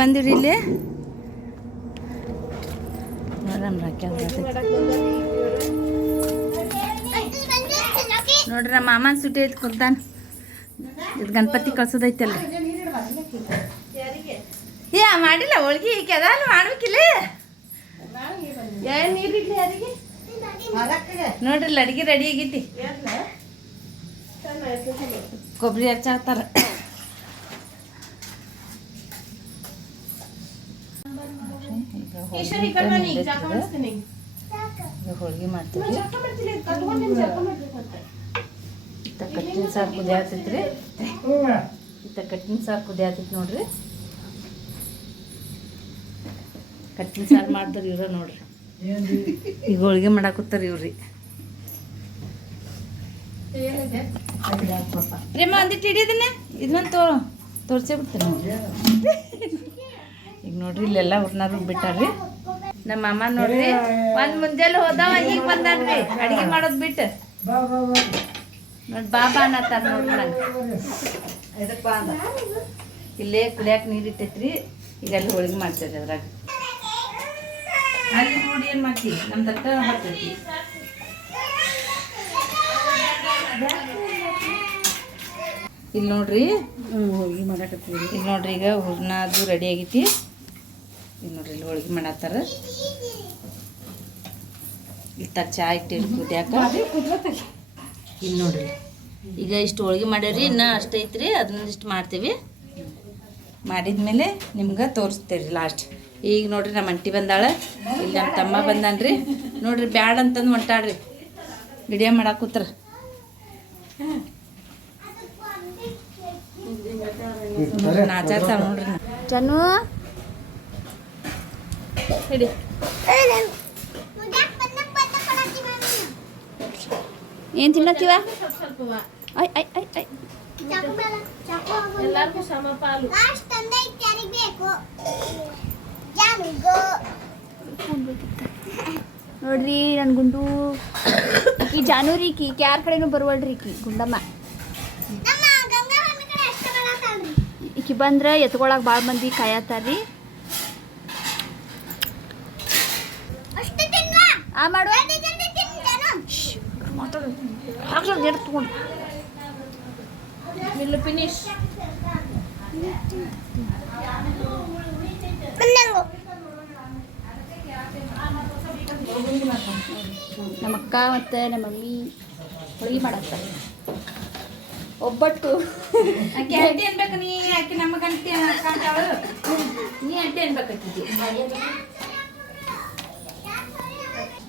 ಬಂದಿವ್ರಿ ಇಲ್ಲಿ. ನೋಡ್ರಿ ನಮ್ಮ ಮಾಮನ ಸುಟಿ ಐತಿ ಕುಂತಾನ ಇದು ಗಣಪತಿ ಕಳ್ಸೋದೈತಲ್ಲ ಏ ಮಾಡಿಲ್ಲ ಹೋಳ್ಗಿ ಈಗ ಅದಾನು ಮಾಡ್ಬೇಕಿಲ್ಲ? ನೋಡ್ರಿ ಅಡಿಗೆ ರೆಡಿ ಆಗೈತಿ. ಕೊಬ್ಬರಿ ಹಚ್ಚಾಕ್ತಾರ ಈಗ ಹೋಳ್ಗೆ ಮಾಡ್ತೀವಿ. ಇತ್ತ ಕಟ್ಟಿನ ಸಾರು ಕುದಿಯಾತೈತ್ರಿ? ಇತ್ತ ಕಟ್ಟಿನ ಸಾರು ಕುದಿಯಾತೈತಿ ನೋಡ್ರಿ. ಕಟ್ಟಿನ ಸಾರು ಮಾಡ್ತಾರೆ ಇವ್ರ ನೋಡ್ರಿ. ಈಗ ಹೋಳ್ಗೆ ಮಾಡಾಕತ್ತಾರ ಇವ್ರಿ. ಪ್ರೇಮ ಹಿಡಿಯೋದನ್ನ ಇದನ್ನ. ತೋ ತೋರ್ಸೇ ಬಿಡ್ತೇನೆ ಈಗ ನೋಡ್ರಿ ಇಲ್ಲೆಲ್ಲ ಹುರ್ನಾರು ಬಿಟ್ಟಾರ್ರಿ ನಮ್ಮ ಅಮ್ಮ ನೋಡ್ರಿ ಒಂದ್ ಮುಂಜಾನೆ ಹೋದವ ಈಗ ಬಂದಾನ್ರಿ. ಅಡಿಗೆ ಮಾಡೋದ್ ಬಿಟ್ಟು. ನೋಡಿ ಬಾಬಾ ಅನ್ನತ್ತಾರ ನೋಡ್ರಿ ನಂಗೆ ಇಲ್ಲೇ ಕುಡಿಯಾಕ ನೀರ್ ಇಟ್ಟೈತ್ರಿ ಈಗ ಅಲ್ಲಿ ಹೋಳಿಗೆ ಮಾಡ್ತೇವೆ ಅದ್ರಾಗ. ಅಲ್ಲಿ ನೋಡಿ ಏನ್ ಮಾಡ್ತೀವಿ ನಮ್ ದತ್ತ ಹಾಕ್ತೈತಿ. ಇಲ್ಲಿ ನೋಡ್ರಿ ಹೋಳಿಗೆ ಮಾಡಾಕತ್ತೀವಿ ಇಲ್ಲಿ ನೋಡ್ರಿ ಈಗ ಹೂರ್ಣ ಅದು ರೆಡಿ ಆಗೈತಿ. ಈಗ ನೋಡ್ರಿ ಇಲ್ಲಿ ಹೋಳಿಗೆ ಮಾಡತ್ತಾರ. ಇತ್ತ ಚಾ ಇಟ್ಟಿರಿ ಕುದ್ಯಾಕ. ಇಲ್ಲಿ ನೋಡ್ರಿ ಈಗ ಇಷ್ಟು ಹೋಳಿಗೆ ಮಾಡ್ಯಾರಿ ಇನ್ನ ಅಷ್ಟೈತ್ರಿ ಐತ್ರಿ ಇಷ್ಟು ಮಾಡ್ತೀವಿ. ಮಾಡಿದ್ಮೇಲೆ ನಿಮ್ಗೆ ತೋರಿಸ್ತೇವೆ ರೀ ಲಾಸ್ಟ್ ಈಗ ನೋಡ್ರಿ ನಮ್ಮ ಅಂಟಿ ಬಂದಾಳೆ ಇಲ್ಲಿ ನಮ್ಮ ತಮ್ಮ ಬಂದಾನ್ರಿ. ನೋಡ್ರಿ ಬ್ಯಾಡ ಅಂತಂದು ಹೊಂಟಾಡ್ರಿ ವಿಡಿಯೋ ಮಾಡಾಕ ಕೂತ್ರ. ನಾಚಾಡ್ತಾಳ ನೋಡ್ರಿ. ನಾ. ಹಿಡಿ ಏನು ತಿನ್ನತ್ತೀವ ಐ ಐ ಐ ಐ. ಎಲ್ಲಾರ್ಗೂ ನೋಡ್ರಿ ನನ್ನ ಗುಂಡು. ಈ ಜಾನೂರಿ ಈಕಿ ಈಕಿ ಯಾರ ಕಡೆನೂ ಬರುವಳ್ರಿ ಈಕಿ ಗುಂಡಮ್ಮ. ಈಕಿ ಬಂದ್ರೆ ಎತ್ಕೊಳಕ್ ಭಾಳ ಮಂದಿ ಕಾಯತ್ತಾರ್ರಿ. ಆ ಮಾಡುವ ತಗೊಂಡು. ಮಿಲ್ಲು ಫಿನಿಶ್ ನಮ್ಮ ಅಕ್ಕ ಮತ್ತು ನಮ್ಮ ಮಮ್ಮಿ ಹೋಳಿಗೆ ಮಾಡತ್ತಾರೆ ಒಬ್ಬಟ್ಟು. ಆಕೆ ಅಡ್ಡಿ ಅನ್ಬೇಕು ನೀ ಆಕೆ ನಮ್ಮ ಗಂಟೆ ಕಾಂತಾಳು ನೀ ಅಡ್ಡಿ ಅನ್ಬೇಕಾಗ್ತೈತಿ.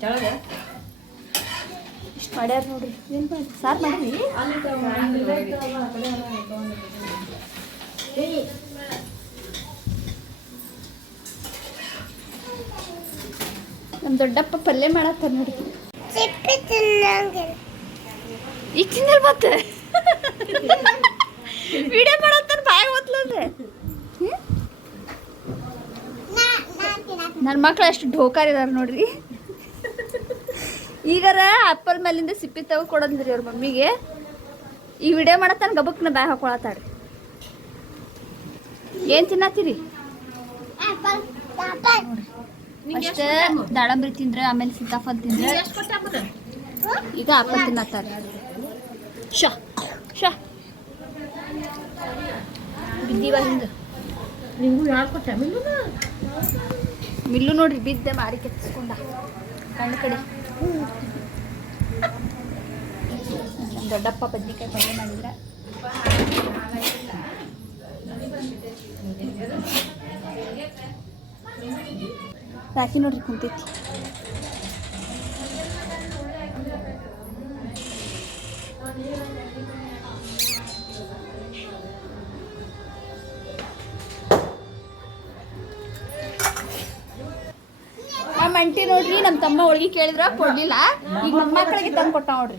ಚಳಗ ಇಷ್ಟು ಮಾಡ್ಯಾರ ನೋಡ್ರಿ. ಏನು ಮಾಡಿ ಸಾರು ಮಾಡಿರಿ. ನಮ್ಮ ದೊಡ್ಡಪ್ಪ ಪಲ್ಯ ಮಾಡತ್ತಾರ ನೋಡಿ ಈಗ ತಿಂದಲ್ ಮತ್ತೆ? ವಿಡಿಯೋ ಮಾಡತ್ತಾರ ಬಾಯ್ ಓದ್ಲಂದ್ರೆ ನನ್ನ ಮಕ್ಳು ಅಷ್ಟು ಢೋಕಾರ್ ಇದ್ದಾರೆ ನೋಡ್ರಿ. ಈಗಾರ ಆಪಲ್ ಮೇಲಿಂದ ಸಿಪ್ಪಿ ತಗೋ ರೀ ಅವ್ರ ಮಮ್ಮಿಗೆ. ಈ ವಿಡಿಯೋ ಮಾಡತ್ತಾನ ಗಬಕ್ನ ಬ್ಯಾಗ್ ಹಾಕೊಳತ್ತಾಡ್ರಿ ಏನು ತಿನ್ನತ್ತೀರಿ? ಅಷ್ಟೇ ದಾಳಂಬ್ರಿ ತಿಂದ್ರೆ ಆಮೇಲೆ ಸೀತಾಫಲ್ ತಿಂದ್ರೆ. ಈಗ ಆಪಲ್ ತಿನ್ನತ್ತಾರ ಶಾ ಶಾ. ಬಿದ್ದೀವ ಮಿಲ್ಲು ನೋಡ್ರಿ ಬಿದ್ದೆ ಮಾರಿ ಕೆತ್ತಿಸ್ಕೊಂಡ. ಕಣ್ಣು ಕಡೆ. ದೊಡ್ಡಪ್ಪ ಬದ್ನಿಕಾಯಿ ಪಲ್ಯ ಮಾಡಿದ್ರ? ರಾಕಿ ನೋಡ್ರಿ ಕುಂತೈತಿ. ಮಂಟಿ ನೋಡ್ರಿ ನಮ್ಮ ತಮ್ಮ ಹೋಳಿಗೆ ಕೇಳಿದ್ರ, ಕೊಡ್ಲಿಲ್ಲ. ಈಗ ನಮ್ಮ ಮಕ್ಕಳಿಗೆ ತಂದು ಕೊಟ್ಟ ನೋಡ್ರಿ.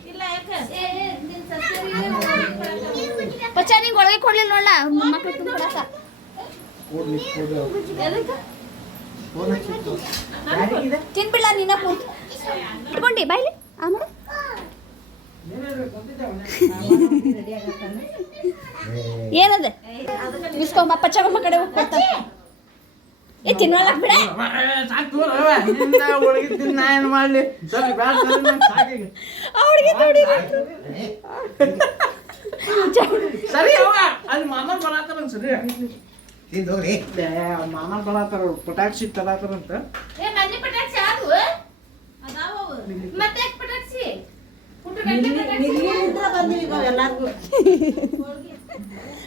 ಪಚ್ಚ, ನಿಂಗೆ ಒಳಗೆ ಕೊಡ್ಲಿಲ್ಲ ನೋಡ ನಮ್ಮ ಮಕ್ಳಿಗೆ ತಂದು ಕೊಡಕ ತಿನ್ಬಿಡ್ಲ ನಿನ್ನ ಇಟ್ಕೊಂಡಿ ಬಾಯ್ಲಿ ಆಮೇಲೆ ಏನದ? ಇಸ್ಕೊಂಬ ಪಚ್ಚಗಮ್ಮ ಕಡೆ ಹೋಗಿ ಕೊಡ್ತಾನೆ. ಏ ತಿನ್ನೋಲಕ್ ಬಿಡ. ಏನ್ ಮಾಡ್ಲಿ. ಅವಳಿಗೆ ನೋಡಿ ಸರಿ ಅವ್ವ ಅಲ್ಲಿ ಮಾಮ ಬರಾತಾರ ಸರಿ. ಮಾಮ ಬರಾತಾರ ಪಟಾಕ್ಷಿ ತರಾತಾರಂತ ಏ ಮನೆ ಪಟಾಕ್ಷಿ ಆದ್ವು ಅದಾವ ಮತ್ತೆ ಪಟಾಕ್ಷಿ? ಗಂಟೆ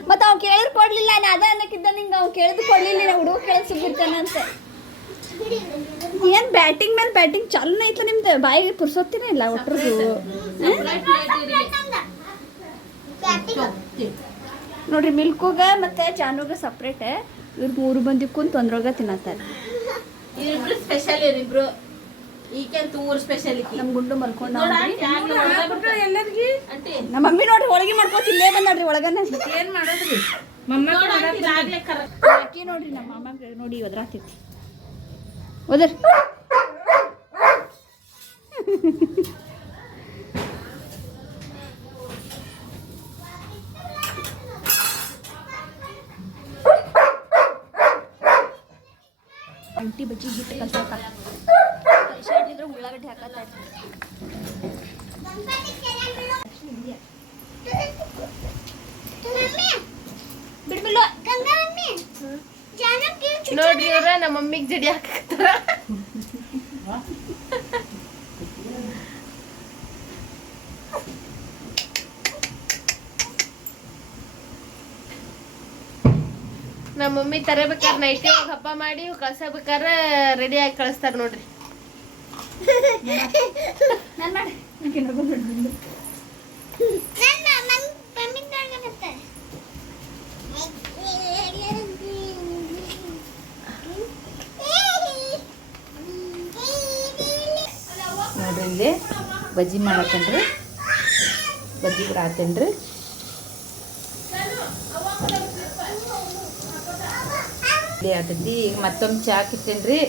ಮತ್ತ ಅವ್ ಕೇಳಿದ್ರು ಕೊಡ್ಲಿಲ್ಲ ನಾ ಅದ ಅನ್ನಕ್ಕಿದ್ದ ನಿಂಗ ಅವ್ ಕೇಳಿದ್ರು ಕೊಡ್ಲಿಲ್ಲ ನಾ ಹುಡುಗ ಕೇಳಿದ್ ಸುಬ್ಬಿರ್ತಾನಂತೆ ಏನ್ ಬ್ಯಾಟಿಂಗ್ ಮೇಲೆ ಬ್ಯಾಟಿಂಗ್ ಚಾಲೂನ ಐತ ನಿಮ್ದು? ಬಾಯಿಗೆ ಪುರ್ಸೊತ್ತಿನೇ ಇಲ್ಲ ಒಟ್ಟರು ನೋಡ್ರಿ ಮಿಲ್ಕೋಗ ಮತ್ತೆ ಚಾನೋಗ ಸಪ್ರೇಟ್ ಇವ್ರು ಮೂರು ಮಂದಿ ಕುಂತು ಒಂದ್ರೊಳಗೆ ತಿನ್ನತ್ತಾರೆ. ಇವ್ರಿಬ್ರು ಸ್ಪೆಷಲ್ ಇವ್ರಿಬ್ರು. ಈಕೆಂತ ಊರ್ ಸ್ಪೆಷಲ್ ಈಕಿ ನಮ್ ಗುಂಡು ಮಲ್ಕೊಂಡ ಎಲ್ಲರಿಗಿ? ನಮ್ಮ ಮಮ್ಮಿ ನೋಡ್ರಿ ಹೋಳಿಗೆ ಮಾಡ್ಕೋತಿ ಇಲ್ಲೇ ಬಂದಾಡ್ರಿ ಒಳಗನೆ. ಏನ್ ಮಾಡೋದ್ರಿ? ಅಕ್ಕಿ ನೋಡ್ರಿ ನಮ್ಮ ಮಾಮ ನೋಡಿ ಒದ್ರಾತೈತಿ ಒದ್ರ. ಅಂಟಿ ಬಜ್ಜಿ ಹಿಟ್ಟು ಕಲ್ಸಾಕ ಕಲ್ಸಾಡಿದ್ರೆ ಉಳ್ಳಾಗಡ್ಡಿ ಹಾಕತ್ತ ನೋಡ್ರಿ ಅವ್ರ ನಮ್ಮ ಮಮ್ಮಿಗ್ ಜಡಿ ಹಾಕತ್ತಾರ ನಮ್ಮ ಮಮ್ಮಿ ತರಬೇಕಾದ್ರೆ ನೈಟಿ ಹಬ್ಬ ಮಾಡಿ ಕಳ್ಸಬೇಕಾದ್ರೆ ರೆಡಿ ಆಗಿ ಕಳಿಸ್ತಾರೆ ನೋಡ್ರಿ. ನೋಡ್ರಿ ಬಜ್ಜಿ ಮಾಡತ್ತೇನ್ರಿ ಬಜ್ಜಿ ಕೂಡ ಆತೇನ್ರಿ ಇಲ್ಲಿ ಈಗ ಮತ್ತೊಮ್ಮೆ ಚಾಕ್ ಇಟ್ಟೇನ್ರಿ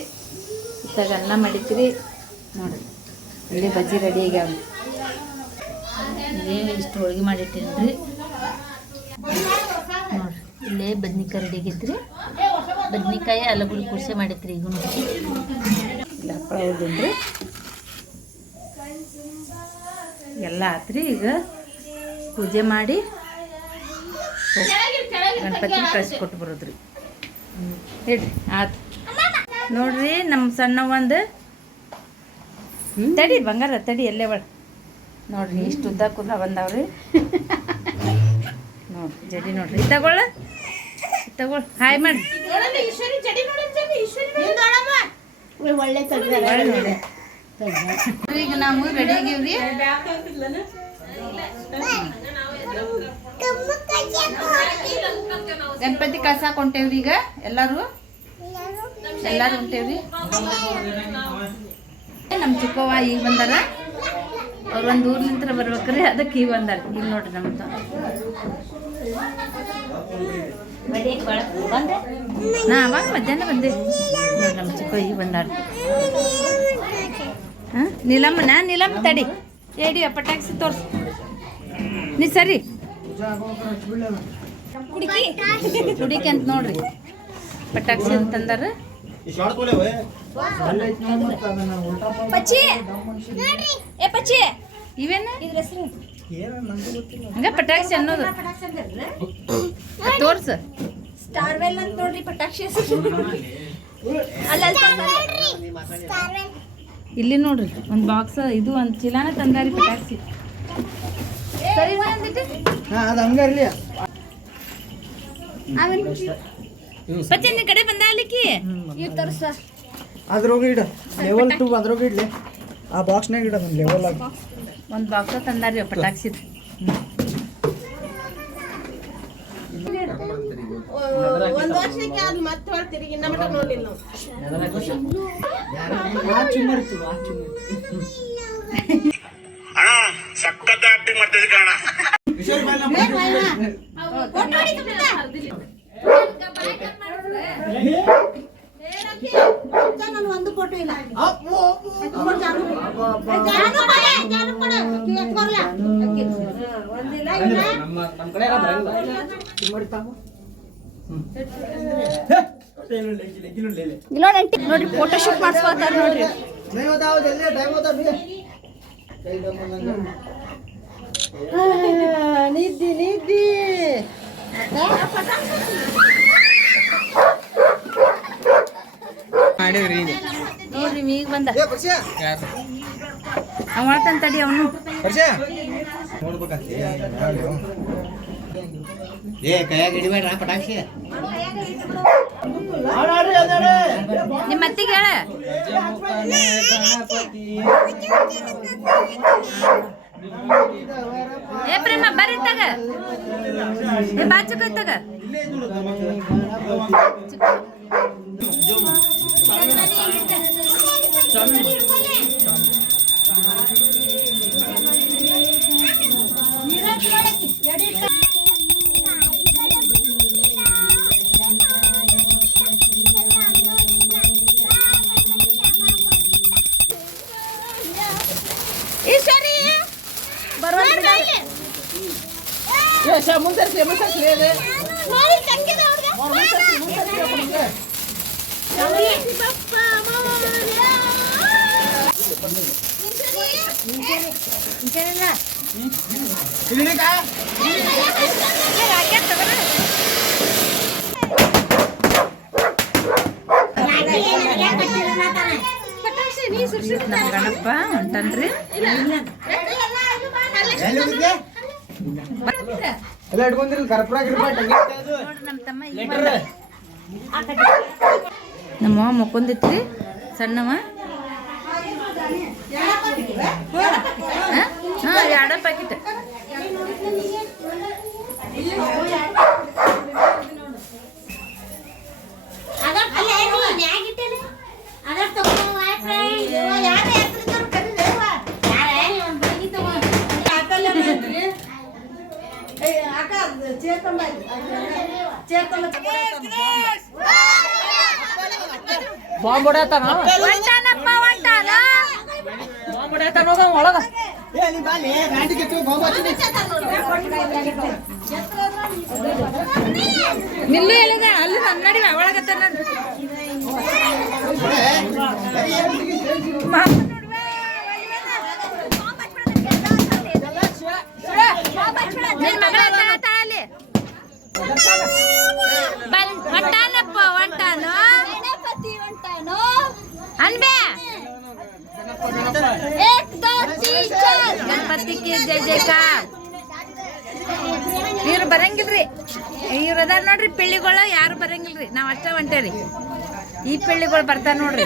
ಇತ್ತಾಗ ಅನ್ನ ಮಾಡಿದ್ರಿ ನೋಡ್ರಿ. ಒಳ್ಳೆ ಬಜ್ಜಿ ರೆಡಿ ಆಗ್ಯಾವ ಇಲ್ಲೇ ಇಷ್ಟು ಹೋಳಿಗೆ ಮಾಡಿಟ್ಟೇನ್ರಿ. ನೋಡ್ರಿ ಇಲ್ಲೇ ಬದ್ನಿಕಾಯಿ ರೆಡಿ ಆಗೈತ್ರಿ. ಬದ್ನಿಕಾಯಿ ಅಲ್ಲಗುಡಿ ಕುರ್ಸೆ ಮಾಡಿತ್ರಿ ಈಗ. ಇಲ್ಲ ಹಪ್ಪಳ ಹುರಿದೇನ್ರಿ ಎಲ್ಲ ಆತ್ರಿ ಈಗ. ಪೂಜೆ ಮಾಡಿ ಗಣಪತಿ ಕಳಿಸ್ಕೊಟ್ಟು ಬರೋದ್ರಿ ಹೇಳ್ರಿ ಆತು. ನೋಡ್ರಿ ನಮ್ಮ ಸಣ್ಣ ಒಂದು ತಡಿ ಬಂಗಾರ ತಡಿ ಎಲ್ಲೇ ಒಳ ನೋಡ್ರಿ ಇಷ್ಟು ಉದ್ದ ಕುದ ಬಂದಾವ್ರಿ. ನೋಡ್ರಿ ಜಡಿ ನೋಡ್ರಿ. ತಗೊಳ್ಳ? ತಗೊಳ್ ಹಾಯ್ ಮಾಡಿ. ಈಗ ನಾವು ರೆಡಿ ಆಗಿವ್ರಿ. ಗಣಪತಿ ಕಳ್ಸಾಕ್ ಹೊಂಟೇವ್ರಿ ಈಗ ಎಲ್ಲಾರು? ಎಲ್ಲಾರು ಹೊಂಟೇವ್ರಿ? ನಮ್ಮ ಚಿಕ್ಕವ್ವ ಈಗ ಬಂದಾರ? ಅವ್ರು ಒಂದು ಊರಿನಿಂದ ಬರ್ಬೇಕ್ರಿ, ಅದಕ್ಕೆ ಈಗ ಬಂದಾರ. ಈಗ ನೋಡ್ರಿ ನಮ್ಮ ನಾ ಅವಾಗ ಮಧ್ಯಾಹ್ನ ಬಂದೆ. ನಮ್ಮ ಚಿಕ್ಕ ಈಗ ಬಂದಾರ ಹಾಂ ನಾ ನೀಲಮ್ಮ ತಡಿ. ಏಡಿ ಪಟಾಕ್ಸಿ ತೋರ್ಸು. ನೀ ಸರಿ. ಹುಡುಕಿ ಕುಡಿಕೆ ಅಂತ ನೋಡ್ರಿ. ಪಟಾಕ್ಸಿ ಅಂತಂದಾರ ಪಚ್ಚಿ. ಏ ಪಚ್ಚಿ. ಇವೇನ? ಇದ್ರ ಹೆಸರು ಹಂಗ ಪಟಾಕ್ಸಿ ಅನ್ನೋದು. ತೋರ್ಸ. ಸ್ಟಾರ್ವೆಲ್ ಅಂತ ನೋಡ್ರಿ ಪಟಾಕ್ಷಿ ಅಲ್ಲಲ್ಲಿ ಇಲ್ಲಿ ನೋಡ್ರಿ ಒಂದು ಬಾಕ್ಸ್ ಇದು ಒಂದು ಚೀಲಾನ ತಂದಾರಿ ಪಟಾಕ್ಷಿ. ಸರಿ ಅದು ಹಂಗ ಇರ್ಲಿ. ಪಚ್ಚಿ ನಿನ್ ಕಡೆ ಬಂದ ಅಲ್ಲಿಕ್ಕಿ? ಇವ್ ತೋರ್ಸ. ಅದ್ರೊಳಗ ಇಡ. ಲೆವೆಲ್ ಟು ಅದ್ರೊಳಗ ಇಡ್ಲಿ. ಆ ಬಾಕ್ಸ್ನಾಗ ಇಡ ಅದನ್ನ ಲೆವೆಲ್ ಆಗಿ ಒಂದು ಬಾಕ್ಸ್ ತಂದಾರಿ ಪಟಾಕ್ಸಿ ಒಂದು ವರ್ಷಕ್ಕೆ ಅದು ಮತ್ತೆ ಹೊಳ್ ತಿರುಗಿ ಇನ್ನ ಮಟ್ಟ ನೋಡ್ಲಿಲ್ಲ ನಾವು. ಆ ಚುಮ್ಮರಿತು ಆ ಚುಮ್ಮರಿ ನಮ್ಮ ನಾನು ಒಂದು ಕೊಟ್ಟು ಇಲ್ಲ ಒಂದಿಲ್ಲ ನೋಡ್ರಿ ಫೋಟೋ ಶೂಟ್ ಮಾಡಿಸ್ಕೊತಾರ ನೋಡ್ರಿ ನಿದ್ದಿ ನಿದ್ದಿ ಮಾಡಿವ್ರಿ ಈಗ ನೋಡ್ರಿ ಈಗ ಬಂದ. ಯಾರು? ಅವಳ್ತಾನ ತಡಿ ಅವನು. ಏ ಕೈಯಾಗ ಹಿಡಿಬೇಡ ಪಟಾಕ್ಷಿ? ನಿಮ್ಮ ಅತ್ತಿಗೆ ಹೇಳ. ಏ ಪ್ರೇಮ ಬರ್ರಿ ತಗ. ಏ ಬಾಚುಕ ತಗ. ಈಶ್ವರಿ ಮುಂದೆ ಮುಂದೆ ನಮ್ಮ ಗಣಪ ಹೊಂಟನ್ರಿ ಎಲ್ಲಿ ಹೋಗಿದ್ದೆ ಎಲ್ಲ ಇಟ್ಕೊಂಡಿರಿ ಕರ್ಪುರ ನಮ್ಮ ತಮ್ಮ. ನಮ್ಮ ಮಕ್ಕೊಂದಿತ್ರಿ ಸಣ್ಣವ. ಹಾಂ? ಎರಡ ಪ್ಯಾಕೆಟ್ ಬಾಂಬ್ ಹೊಡೆಯತ್ತಾನ ಬಾಂಬ್ ಒಳಗ ನಿಲ್ಲು ಹೇಳಿದ ಅಲ್ಲಿ ಒಳಗತ್ತ ನಿನ್ ಮಗಳ ಅನ್ಬೆ! ಗಣಪತಿಗೆ ಜೈ ಜೈಕಾರ ಇವ್ರು ಬರಂಗಿಲ್ರಿ. ಇವ್ರು ಅದಾರ ನೋಡ್ರಿ, ಪಿಳ್ಳಿಗಳು ಯಾರು ಬರಂಗಿಲ್ರಿ. ನಾವ್ ಅಷ್ಟೇ ಹೊಂಟೇರಿ ಈ ಪಿಳ್ಳಿಗಳು ಬರ್ತಾರ ನೋಡ್ರಿ.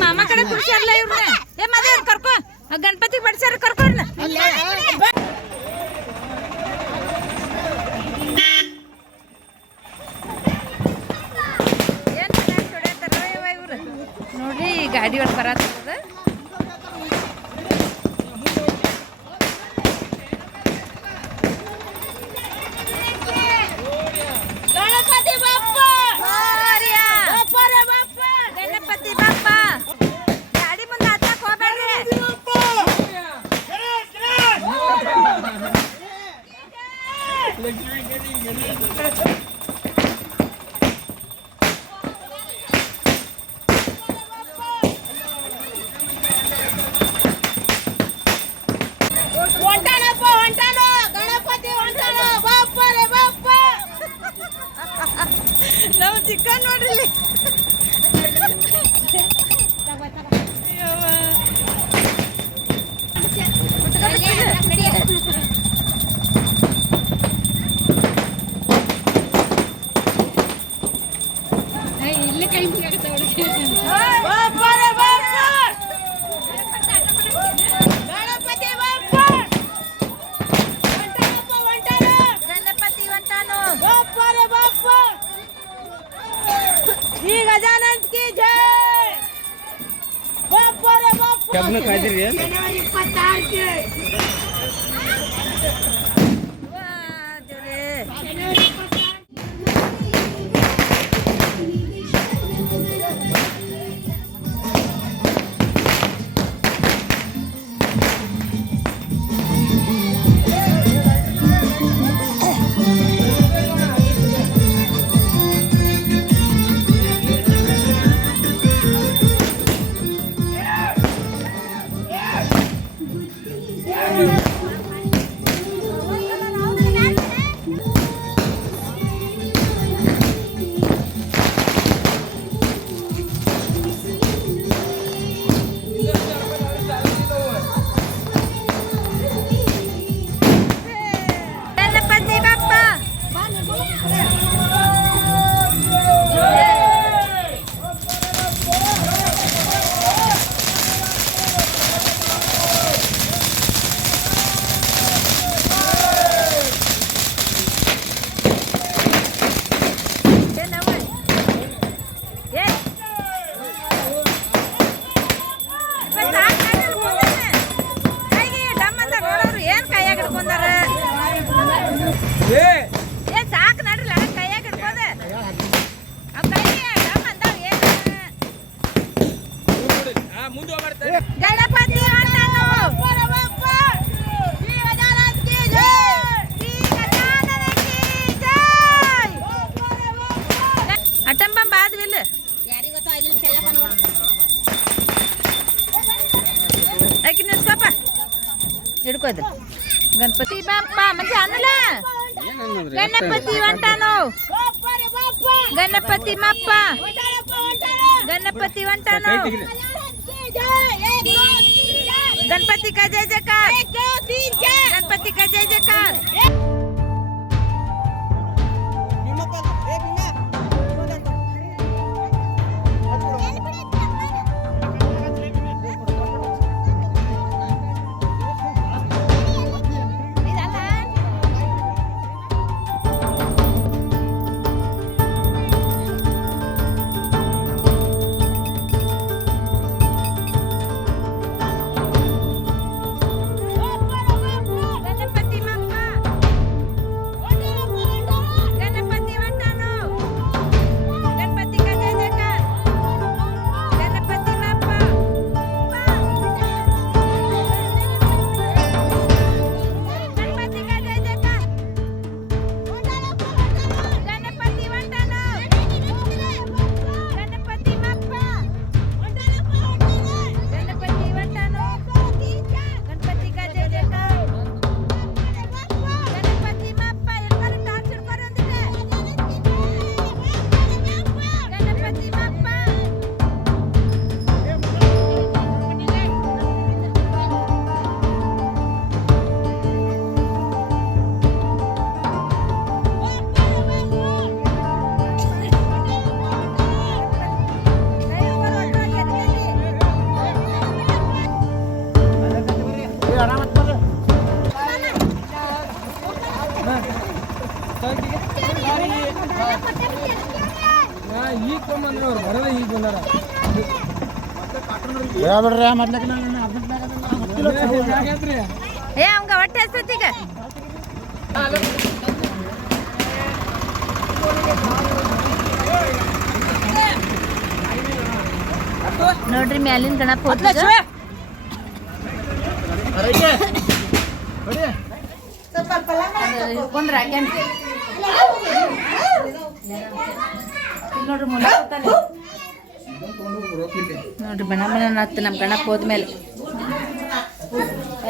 ಮಾಮ ಕಡೆ ಕುಡ್ಸ್ಯಾರಲ್ಲ ಇವ್ರನ್ನ ಏ ಮದ್ವೆ ಕರ್ಕೊ. ಗಣಪತಿ ಬಡ್ಸ್ಯಾರ ಕರ್ಕೊಂಡ್ ನೋಡ್ರಿ ಗಾಡಿ ಒಳಗೆ ಬರತ್ತದ ಗಣಪತಿ ಮೊದ್ಲಕ್ಕೆ ಏ ಅವಂಗ ಹೊಟ್ಟೆ ಹಸ್ತೈತಿ ಈಗ. ನೋಡ್ರಿ ಮ್ಯಾಲಿನ ಗಣಪ ಹಿಡ್ಕೊಂಡ್ರ ಹಾಕ್ಯಾನ ನೋಡ್ರಿ. ನೋಡ್ರಿ ಬಣ ಬಣ ನತ್ತು ನಮ್ಮ ಗಣಪ ಹೋದ್ಮೇಲೆ.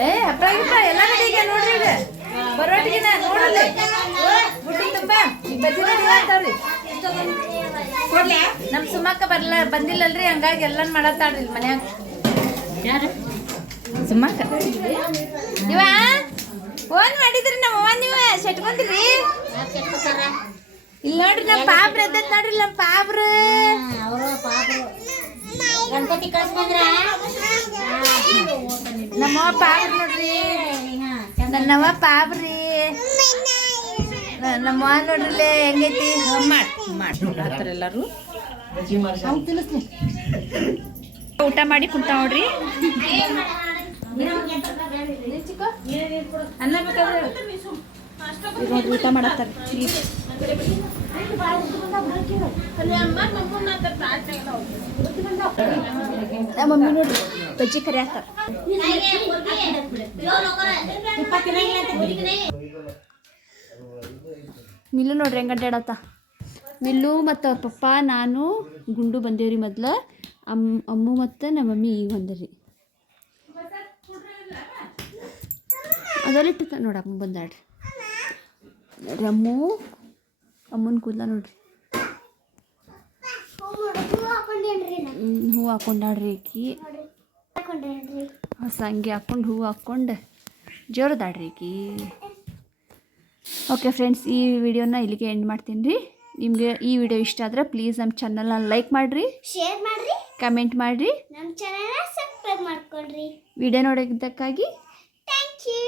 ಏ ಅಪ್ಪ ಗಿಪ್ಪಳ ಎಲ್ಲ ನಡೀಗೆ ನೋಡ್ರಿ ಈಗ? ಬರೋಟಿಗಿನ ನೋಡಲ್ಲ. ಬುಟ್ಟಿ ತುಂಬ ಬಜ್ಜಿ ಮಾಡ್ತಾವ್ರಿ. ನಮ್ಮ ಸುಮಕ್ಕ ಬರ್ಲ ಬಂದಿಲ್ಲಲ್ರಿ ಹಂಗಾಗಿ ಎಲ್ಲಾನು ಮಾಡತ್ತಾಳ್ರಿ ಇಲ್ಲಿ ಮನ್ಯಾಗ. ಯಾರು? ಸುಮಕ್ಕ. ಇವ ಫೋನ್ ಮಾಡಿದ್ರಿ ನಮ್ಮ ಅವ್ವ ನೀವು? ಸೆಟ್ಕೊಂಡ್ರಿ ಇಲ್ಲಿ ನೋಡ್ರಿ ನಮ್ಮ ಪಾಪ್ರ ಎದ್ದತ್ ನೋಡ್ರಿ ನಮ್ಮ ಪಾಪ್ರ ಗಣಪತಿ ಕಳ್ಸ್ಬಂದ್ರ ನಮ್ಮವ್ವ ಪಾಪ್ರ ನೋಡ್ರಿ. ನನ್ನವ್ವ ಪಾಪ್ರಿ ನಮ್ಮ ನೋಡ್ರಿ ನೋಡ್ರಿಲೆ ಹೆಂಗೈತಿ? ಮಾಡಿ ಮಾಡಿ. ನೋಡ್ರಿ. ಎಲ್ಲರೂ ಊಟ ಮಾಡಿ ಕುಂತ ನೋಡ್ರಿ. ಅನ್ನ ಬೇಕಾದ್ರೆ ಈಗ ನೋಡ್ರಿ ಊಟ ಮಾಡತ್ತಾರೆ. ನಮ್ಮ ಮಮ್ಮಿ ನೋಡ್ರಿ, ಬಜ್ಜಿ ಕರಿ ಹಾಕ್ತಾರ. ಮಿಲ್ಲು ನೋಡ್ರಿ ಹೆಂಗೆ ಅಡ್ಡಾಡತ್ತ ಮಿಲ್ಲು ಮತ್ತು ಅವ್ರ ಪಪ್ಪ, ನಾನು, ಗುಂಡು ಬಂದೇವ್ರಿ ಮೊದ್ಲು. ಅಮ್ಮ ಅಮ್ಮು ಮತ್ತು ನಮ್ಮ ಮಮ್ಮಿ ಈಗ ಬಂದರಿ ಅದರಲ್ಲಿ ನೋಡಿ ಅಮ್ಮ ಬಂದಾಡ್ರಿ ನೋಡ್ರಿ ಅಮ್ಮು ಅಮ್ಮನ ಕೂದಲ ನೋಡ್ರಿ. ಹೂ ಹಾಕೊಂಡಾಡ್ರಿ ಈಕಿ ಹೊಸ ಅಂಗಿ ಹಾಕೊಂಡು ಹೂ ಹಾಕ್ಕೊಂಡು ಜೋರದಾಡ್ರಿ ಈಕಿ ಓಕೆ ಫ್ರೆಂಡ್ಸ್ ಈ ವಿಡಿಯೋನ ಇಲ್ಲಿಗೆ ಎಂಡ್ ಮಾಡ್ತೀನಿ ರೀ. ನಿಮಗೆ ಈ ವಿಡಿಯೋ ಇಷ್ಟ ಆದರೆ ಪ್ಲೀಸ್ ನಮ್ಮ ಚಾನಲ್ನ ಲೈಕ್ ಮಾಡಿರಿ. ಶೇರ್ ಮಾಡಿರಿ. ಕಮೆಂಟ್ ಮಾಡಿರಿ. ನಮ್ಮ ಚಾನಲ್ನ ಸಬ್ಸ್ಕ್ರೈಬ್ ಮಾಡ್ಕೊಳ್ರಿ. Video ನೋಡೋದಕ್ಕಾಗಿ thank you